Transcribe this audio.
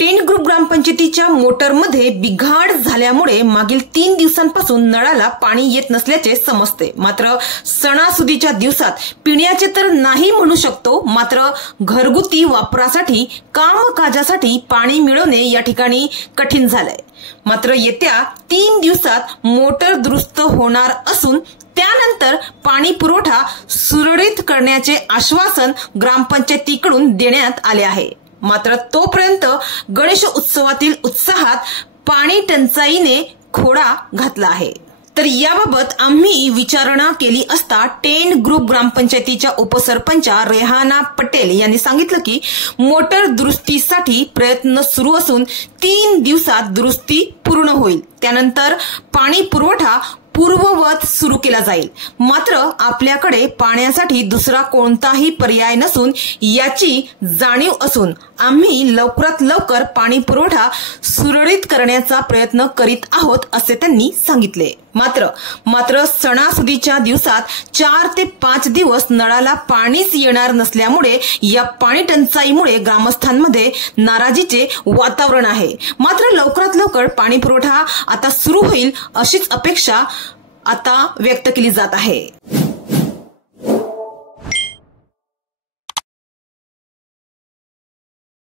Ten group ग्रामपंचायतीच्या मोटरमध्ये बिघाड झाल्यामुळे मागील 3 दिवसांपासून नळाला पाणी येत नसल्याचे समजते। मात्र सणासुदीच्या दिवसात पिण्याचे तर नाही म्हणू शकतो, मात्र घरगुती वापरासाठी कामकाजासाठी पाणी मिळवणे या ठिकाणी कठीण झालंय। मात्र येत्या 3 दिवसात मोटर दुरुस्त होणार असून त्यानंतर पाणी पुरवठा सुरळीत करण्याचे आश्वासन ग्रामपंचायतीकडून देण्यात आले आहे। मात्र तोपर्यंत गणेश उत्सवातील उत्साहात पाणी टंचाईने खोडा घातला आहे। तर याबाबत आम्ही विचारणा केली असता टेन ग्रुप ग्रामपंचायतीच्या उपसरपंचा रेहाना पटेल यांनी सांगितलं की मोटर दुरुस्तीसाठी प्रयत्न सुरू असून 3 दिवसात दुरुस्ती पूर्ण होईल, त्यानंतर पाणी पुरवठा पूर्ववत सुरू केला जाईल। मात्र आपल्याकडे पाण्यासाठी दुसरा कोणताही पर्याय नसून याची जाणीव असून आम्ही लवकरात लवकर पाणी पुरवठा सुरळीत करण्याचा प्रयत्न करीत आहोत असे त्यांनी सांगितले। मात्र सणासुदीच्या दिवसात 4 ते 5 दिवस नळाला पाणीच येणार नसल्यामुळे या पाणी टंचाईमुळे ग्रामस्थांमध्ये नाराजीचे वातावरण आहे। मात्र लवकरात लवकर पाणी पुरवठा आता सुरू होईल अशीच अपेक्षा आता व्यक्त केली जात आहे।